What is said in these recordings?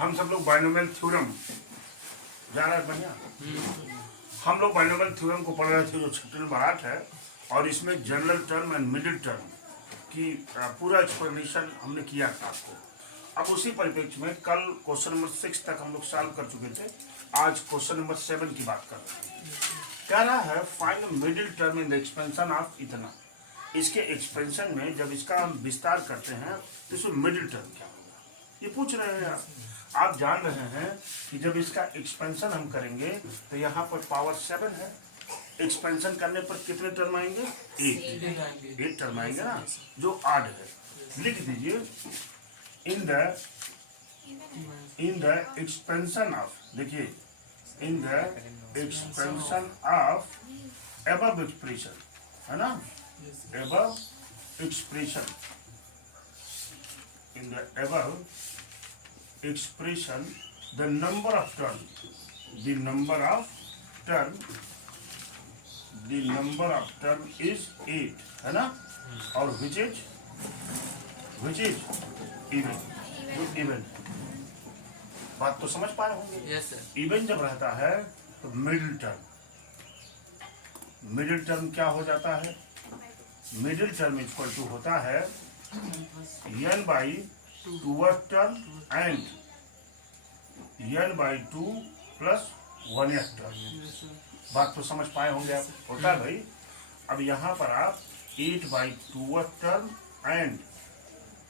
हम सब लोग बाइनोमियल थ्योरम जा रहा है बढ़िया। हम लोग बाइनोमियल थ्योरम को पढ़ रहे थे जो चैप्टर नंबर 8 है, और इसमें general term and middle term की पूरा एक्सप्लेनेशन हमने किया था आपको। अब उसी परिप्रेक्ष्य में कल क्वेश्चन नंबर 6 तक हम लोग सॉल्व कर चुके थे, आज क्वेश्चन नंबर 7 की बात कर रहे हैं। कह रहा है find middle term in the expansion of इतना। इसके एक्सपेंशन में जब इसका हम विस्तार करते हैं तो इसमें मिडिल टर्म क्या होगा, ये पूछ रहे हैं आप जान रहे हैं कि जब इसका एक्सपेंशन हम करेंगे तो यहाँ पर पावर 7 है, एक्सपेंशन करने पर कितने टर्म आएंगे? 8 टर्म आएंगे ना, जो आड है। लिख दीजिए इन द एक्सपेंशन ऑफ, देखिए in the expansion of above expression, है ना, above expression, in the above expression the number of turn is 8, है ना, और which is even। बात तो समझ पाए होंगे। yes, sir। इवन जब रहता है तो मिडिल टर्म क्या हो जाता है? मिडिल टर्म इक्वल टू होता है n by 2th term and n by 2 plus 1th term. बात तो समझ पाए होंगे आप, होता है भाई। अब यहाँ पर आप 8 by 2th term and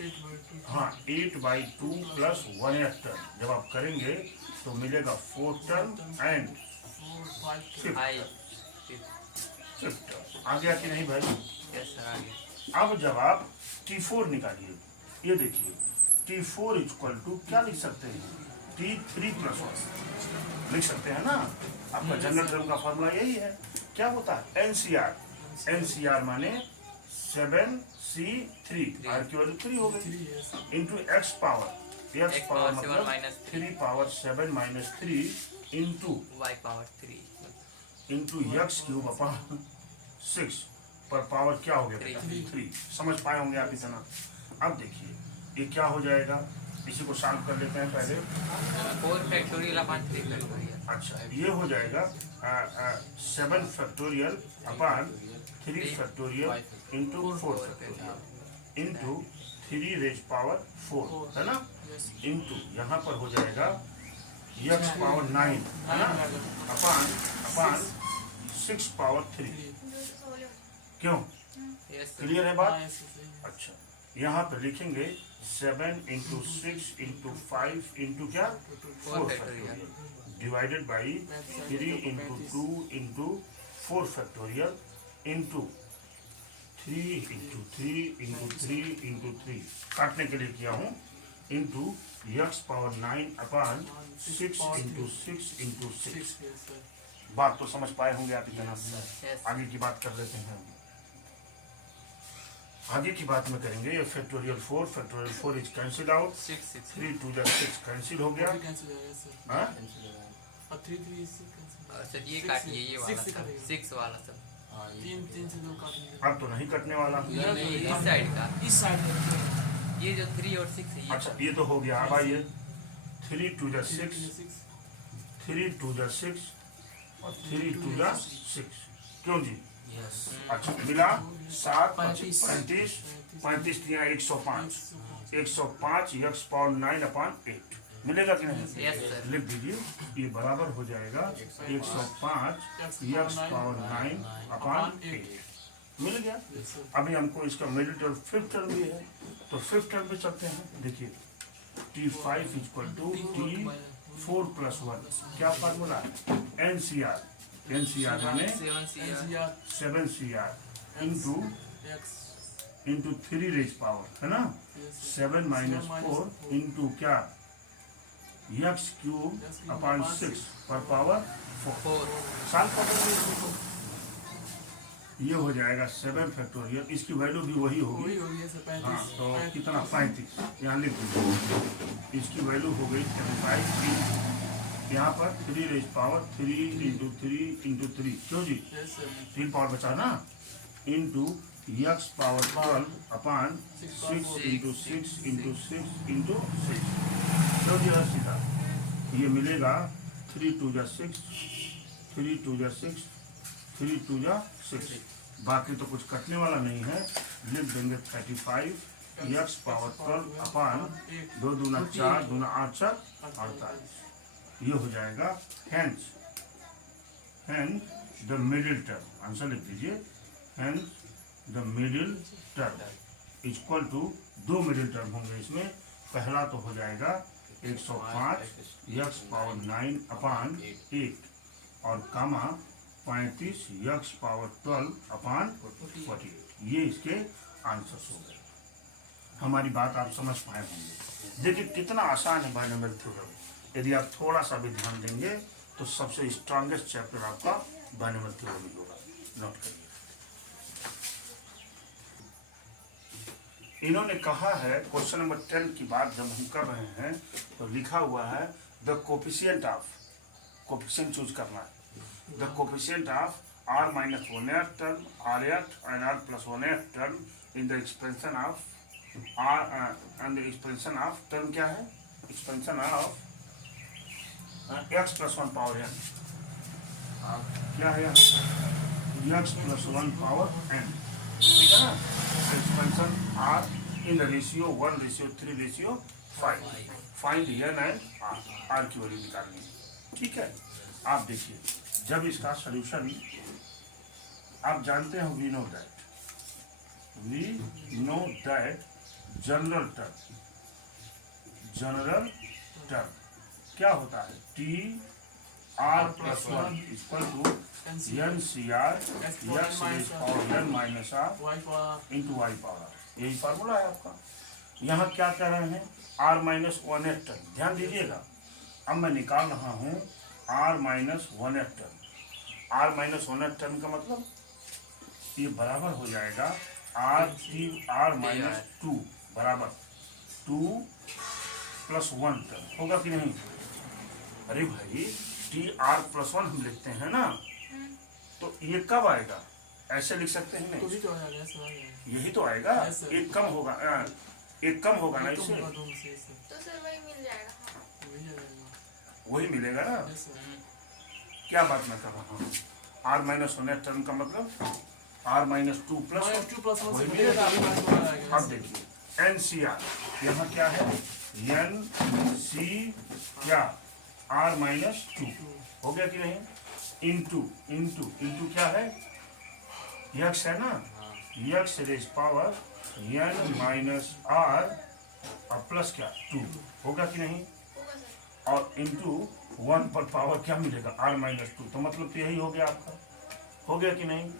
8 by 2 plus 1th term जब आप करेंगे तो मिलेगा 4th term and 5th term. आ गया कि नहीं भाई? yes, sir, आगे। अब जब आप T4 निकालिए, ये देखिए T4 इक्वल टू क्या लिख सकते हैं? T3 प्लस 1 लिख सकते हैं ना। आपका जनरल टर्म का फॉर्मूला यही है। क्या होता है? NCR माने 7C3, R की वैल्यू 3 हो गई, इंटू x पावर मतलब 3 power 7 minus 3 into y power 3 into x cube upon 6 पर पावर क्या हो गया? 3। समझ पाए होंगे आप इतना। अब देखिए ये क्या हो जाएगा, इसी को सॉल्व कर लेते हैं पहले। 4 फैक्टोरियल अपॉन 3 फैक्टोरियल। अच्छा, ये हो जाएगा 7 factorial upon 3 factorial into 4 factorial into 3 raise power 4, है ना, इंटू यहाँ पर हो जाएगा x पावर 9, है ना, अपॉन 6 पावर 3। क्यों? क्लियर है बात? अच्छा, यहाँ पर लिखेंगे 7 इंटू 6 इंटू 5 इंटू क्या? 4 factorial divided by 3 into 2 into 4 factorial into 3 into 3 into 3 into 3 काटने के लिए किया हूँ, into x power 9 upon 6 into 6 into 6। बात तो समझ पाए होंगे आप इतना। आगे की बात कर लेते हैं। आगे की बात में करेंगे ये factorial 4 is cancel out, 3 2 6 cancel हो गया। हाँ? सर ये काटिए, ये वाला 6 वाला सर। 3 से 2 काटेंगे। अब तो नहीं कटने वाला। इस साइड का, इस साइड ये जो 3 और 6 है ये। अच्छा, ये तो हो गया। अब आइए 3 2 6 3 2 6 और 3 2 6। क्यों जी? अच्छा, मिला 7 35 35 दिया 105 x पावर 9 अपॉन 8 मिलेगा कि नहीं? yes, sir। लिख दीजिए, ये बराबर हो जाएगा 105 x पावर 9 अपॉन 8 मिल गया। अभी हमको इसका मिडिल टर्म 5th टर्म भी है, तो 5th टर्म भी चलते हैं। देखिए T5 equal to T4 plus 1, क्या फार्मूला? NCR माने 7CR इंटू 3 रेज पावर, है ना, 7 माइनस 4 इंटू क्या? x क्यूब अपॉन 6 पर पावर 4। साल पकड़ ये हो जाएगा 7 फैक्टोरियल, इसकी वैल्यू भी वही होगी। हाँ, तो कितना? 35 यहाँ लिख दीजिए, इसकी वैल्यू हो गई 35। यहाँ पर 3 रेज पावर 3 इंटू 3 इंटू 3। क्यों जी? 3 पावर बचा ना, into x power 12 upon 6 into 6 into 6 into 6। चलो जी सीधा ये मिलेगा 3 2 जा 6, 3 2 जा 6, 3 2 जा 6। बाकी तो कुछ कटने वाला नहीं है, लिख देंगे 35 x पावर 12 अपॉन 2 दूना 4 दूना 8 4 48। ये हो जाएगा hence the middle term. Answer लिख दीजिए, hence the middle term equal to 2 middle term होंगे इसमें। पहला तो हो जाएगा 105 x पावर 9 अपॉन 8 और कामा 35 x पावर 12 अपॉन 48। ये इसके आंसर्स हो गए। हमारी बात आप समझ पाए होंगे। देखिए कितना आसान है बायनोमियल थ्योरम। यदि आप थोड़ा सा भी ध्यान देंगे तो सबसे स्ट्रॉन्गेस्ट चैप्टर आपका बायनोमियल थ्योरम ही होगा। नोट करिए, इन्होंने कहा है क्वेश्चन नंबर 10 की बात जब हम कर रहे हैं तो लिखा हुआ है the coefficient of, coefficient choose करना है, the coefficient of r minus 1/8 term, r8 and r plus 1/8 term in the expansion of r and the expansion of term क्या है, expansion of x plus 1 power n। क्या है यहाँ x plus 1 power n, ठीक है ना। Expansion r in the ratio 1:3:5। Find n and r की value निकालनी है, ठीक है। आप देखिए जब इसका सॉल्यूशन आप जानते हैं, we know that general term क्या होता है, T R plus 1 equal to N C R X power N minus R into Y power R. यही फार्मूला है आपका। यहाँ क्या कह रहे हैं, आर माइनस 1/8 टर्म। ध्यान दीजिएगा, अब मैं निकाल रहा हूँ R minus 1/8 term. R minus 1/8 term का मतलब ये बराबर हो जाएगा आर माइनस 2 बराबर 2 प्लस 1 टर्म होगा कि नहीं। अरे भाई टी आर प्लस 1 हम लिखते हैं ना, तो ये कब आएगा, ऐसे लिख सकते हैं नहीं, यही तो आएगा। एक कम होगा ना इससे, तो सर वही मिल जाएगा। वही मिलेगा ना। क्या बात मैं कर रहा हूँ, आर माइनस 1 टर्म का मतलब आर माइनस 2 प्लस वही मिलेगा। अब देखिए एन सी आर, यहाँ क्या है एन सी क्या आर माइनस 2 हो गया कि नहीं, इंटू क्या है, यक्स है ना, X raise power N minus R और प्लस क्या 2 होगा कि नहीं, और इंटू 1 पर पावर क्या मिलेगा आर माइनस 2। तो मतलब तो यही हो गया आपका, हो गया कि नहीं।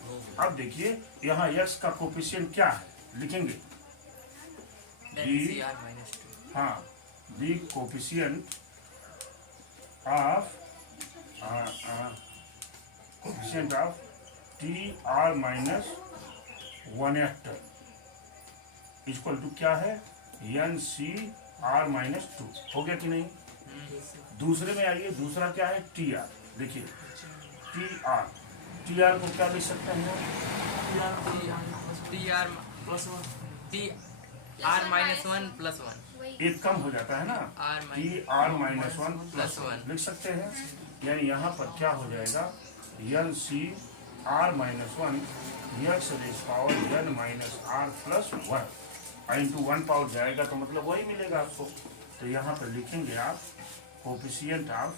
अब देखिए यहाँ यक्स का कोफिशिएंट क्या है, लिखेंगे डी, हाँ the coefficient of T R minus 1/8 term equal to क्या है एन सी आर माइनस 2 हो गया कि नहीं। दूसरे में आइए, दूसरा क्या है टी आर। देखिए टी आर को क्या लिख सकते हैं, टी आर माइनस 1 प्लस 1, एक कम हो जाता है ना, टी आर माइनस 1 प्लस 1 लिख सकते हैं। यानी यहाँ पर क्या हो जाएगा N C R minus 1 X raise power N minus R plus 1 into 1 power जाएगा तो मतलब वही मिलेगा आपको। तो यहाँ पर लिखेंगे आप coefficient of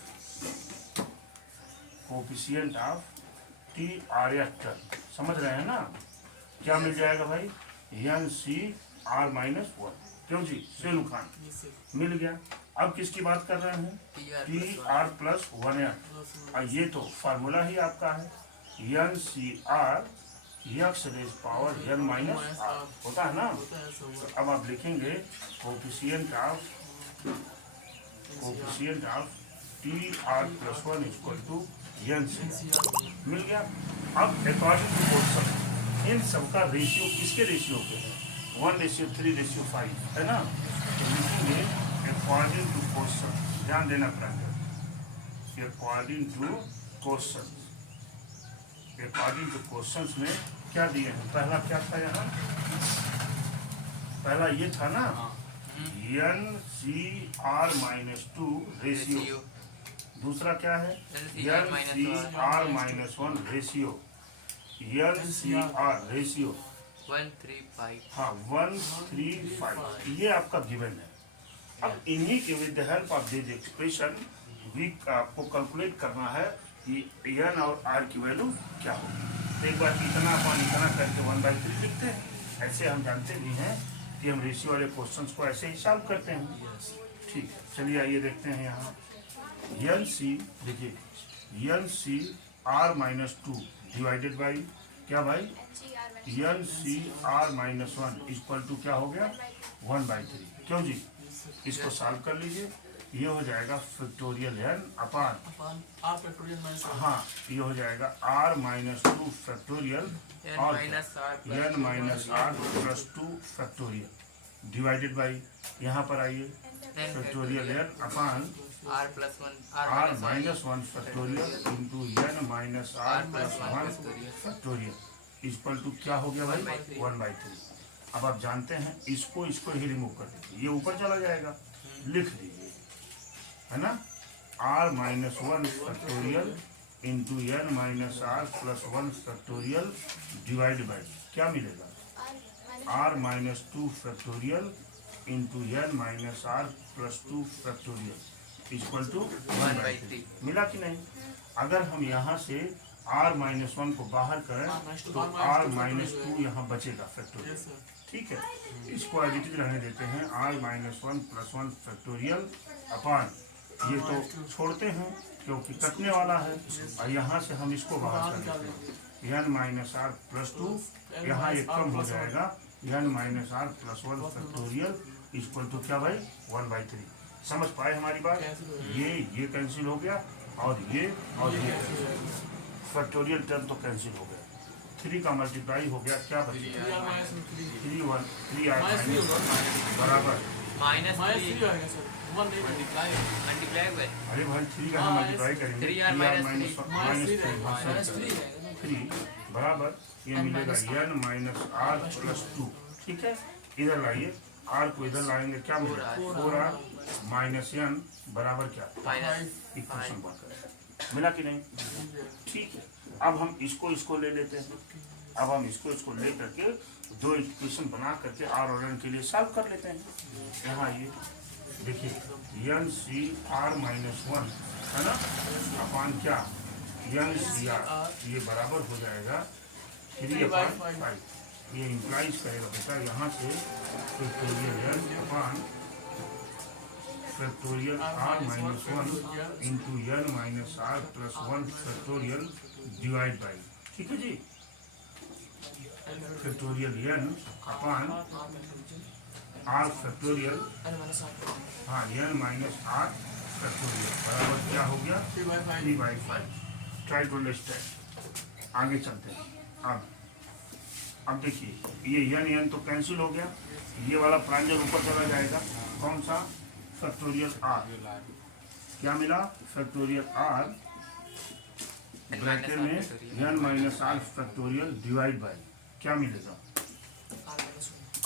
T are term, समझ रहे हैं ना। क्या मिल जाएगा भाई एन सी आर माइनस 1, क्यों जी सेलू खान मिल गया। अब किसकी बात कर रहे हैं, टी आर प्लस 1/8, और ये तो फार्मूला ही आपका है N C R x raise power N minus R होता है ना। तो अब आप लिखेंगे coefficient of T R plus 1 equal to N C मिल गया। अब अकॉर्डिंग टू क्वेश्चन इन सबका रेशियो किसके रेशियो पे है, 1:3:5 है ना। तो लिखेंगे अकॉर्डिंग टू क्वेश्चन, ध्यान देना पड़ेगा, अकॉर्डिंग टू क्वेश्चन में क्या दिए हैं? पहला क्या था यहाँ? पहला ये था ना, NCr-2 रेशियो। दूसरा क्या है? NCr-1 ratio. NCr ratio 135। हाँ 135, ये आपका गिवन है। अब इन्हीं के with the help of this expression आपको कैलकुलेट करना है कि n और r की वैल्यू क्या होगी। तो एक बार इतना अपन इतना करके 1/3 लिखते हैं। ऐसे हम जानते भी हैं कि हम रेशियो वाले क्वेश्चंस को ऐसे ही सॉल्व करते हैं। ठीक है, चलिए आइए देखते हैं यहाँ NC, देखिए NCr-2 डिवाइडेड बाई क्या भाई? NCr-1 इक्वल टू क्या हो गया? 1/3। क्यों जी? इसको सॉल्व कर लीजिए, ये हो जाएगा फैक्टोरियल n अपान r फैक्टोरियल माइनस हाँ ये हो जाएगा r-2 फैक्टोरियल और n-r+2 फैक्टोरियल डिवाइडेड बाई, यहाँ पर आइए factorial n upon r-1 factorial into n-r+1 factorial equal to क्या हो गया भाई? 1/3। अब आप जानते हैं इसको ही रिमूव कर दीजिए, ये ऊपर चला जाएगा, लिख दीजिए, है ना? r-1 factorial into n-r+1 factorial divide by क्या मिलेगा? r-2 factorial into n-r+2 factorial equal to 1/3। मिला कि नहीं? अगर हम यहाँ से r-1 को बाहर करें तो r-2 यहाँ बचेगा फैक्टोरियल। ठीक है, इसको एडिटेड रहने देते हैं r-1 फैक्टोरियल अपान, ये तो छोड़ते हैं क्योंकि कटने वाला है, और यहाँ से हम इसको बाहर कर देते हैं n-r+2, यहाँ एक कम हो जाएगा n-r+1 फैक्टोरियल इक्वल टू क्या भाई? 1/3। समझ पाए हमारी बात? ये कैंसिल हो गया और ये फैक्टोरियल टर्म तो कैंसिल हो गया, 3 का मल्टीप्लाई हो गया, क्या बचेगा? 3r बराबर अरे भाई 3 का हम मल्टीप्लाई करेंगे, 3r -3 बराबर ये मिलेगा n-r+2। ठीक है, इधर लाइए, r को इधर लाएंगे, क्या मिलेगा? 4r -n बराबर क्या? इक्वेशन बनकर मिला कि नहीं? ठीक है, अब हम इसको ले लेते हैं। अब हम इसको ले करके दो इक्वेशन बना करके r और n के लिए सॉल्व कर लेते हैं। यहाँ ये देखिए NCr-1 है ना अपान क्या? NCr, ये बराबर हो जाएगा 3/5। ये इम्प्लाइज करेगा बेटा यहाँ से factorial n upon factorial r-1 into n-r+1 factorial divide by, ठीक है जी, फैक्टोरियल n अपान r फैक्टोरियल हाँ n-r फैक्टोरियल बराबर क्या हो गया? 3/5। ट्राई टू अंडरस्टैंड, आगे चलते हैं। अब देखिए ये n तो कैंसिल हो गया, ये वाला प्रांजल ऊपर चला जाएगा, कौन सा? फैक्टोरियल r, क्या मिला? फैक्टोरियल r ब्रैकेट में n-r फैक्टोरियल डिवाइड बाई क्या मिलेगा?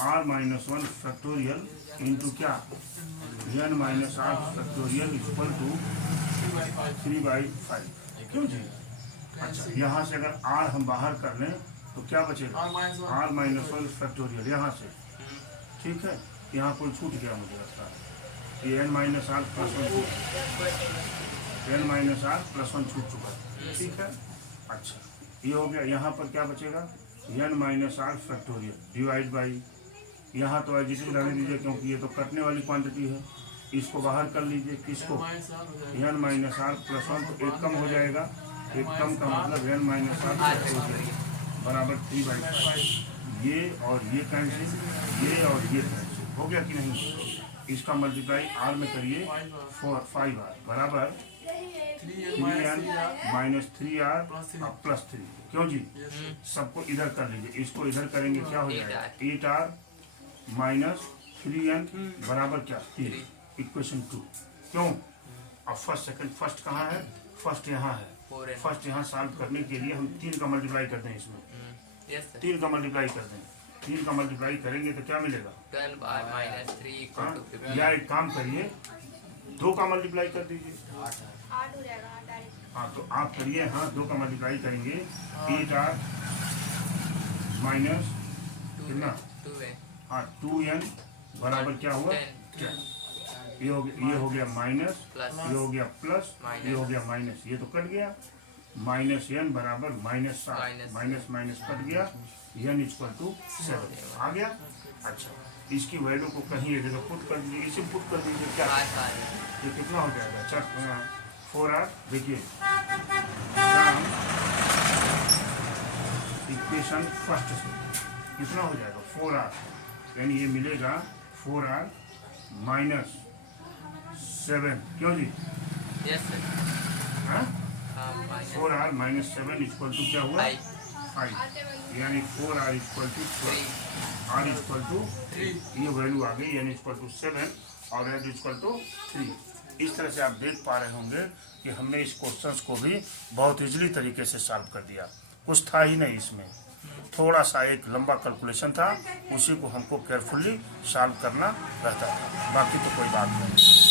r-1 फैक्टोरियल इंटू क्या? n-r factorial equal to 3/5। क्यों जी? अच्छा, यहाँ से अगर r हम बाहर कर लें तो क्या बचेगा? r-1 फैक्टोरियल यहाँ से। ठीक है, यहाँ कोई छूट गया मुझे लगता है, ये n-r+1 छूट चुका है। ठीक है, अच्छा ये हो गया। यहाँ पर क्या बचेगा? n-r फैक्टोरियल डिवाइड बाई, यहाँ तो एडिटिव रहने दीजिए क्योंकि ये तो कटने वाली क्वांटिटी है, इसको बाहर कर लीजिए। किसको? n-r+1, तो एक कम हो जाएगा, एक कम का मतलब n-r बराबर 3/5। ये और ये कैंसिल, ये और ये कैंसिल हो गया कि नहीं? इसका मल्टीप्लाई r में करिए 5r बराबर 3n -3r+3। क्यों जी? सबको इधर कर लीजिए, इसको इधर करेंगे क्या हो जाएगा? 8r -3n बराबर क्या? 3। इक्वेशन 2। क्यों? अब फर्स्ट कहाँ है? फर्स्ट यहाँ है। फर्स्ट यहाँ सॉल्व करने के लिए हम 3 का मल्टीप्लाई करते हैं इसमें, Yes sir. 3 का मल्टीप्लाई कर दें, 3 का मल्टीप्लाई करेंगे तो क्या मिलेगा? 12 by minus 3 equal to 15. या एक काम करिए 2 का मल्टीप्लाई कर दीजिए। 8 हो जाएगा डायरेक्ट। हाँ तो आप करिए, हाँ 2 का मल्टीप्लाई करेंगे 8r माइनस कितना? 2n. हाँ 2n बराबर क्या हुआ? 10। ये हो गया माइनस, ये हो गया प्लस, ये हो गया माइनस, ये तो कट गया। माइनस n बराबर माइनस 7, माइनस माइनस कट गया, n इक्वल टू 7 आ गया। अच्छा इसकी वैल्यू को कहीं एक जगह पुट कर दीजिए, इसे पुट कर दीजिए, क्या ये कितना हो जाएगा? 4r देखिए इक्वेशन फर्स्ट से कितना हो जाएगा? 4r यानी ये मिलेगा 4r माइनस 7, क्यों जी? Yes sir. हाँ Minus 4r minus 7 equal to क्या हुआ? 5. 5 यानी 4r equal to 12, r equal to 3, ये वैल्यू आ गई, n इक्वल टू 7 और n इक्वल टू 3। इस तरह से आप देख पा रहे होंगे कि हमने इस क्वेश्चंस को भी बहुत इजीली तरीके से सॉल्व कर दिया। कुछ था ही नहीं इसमें, थोड़ा सा एक लंबा कैलकुलेशन था, उसी को हमको केयरफुली सॉल्व करना रहता था, बाकी तो कोई बात नहीं।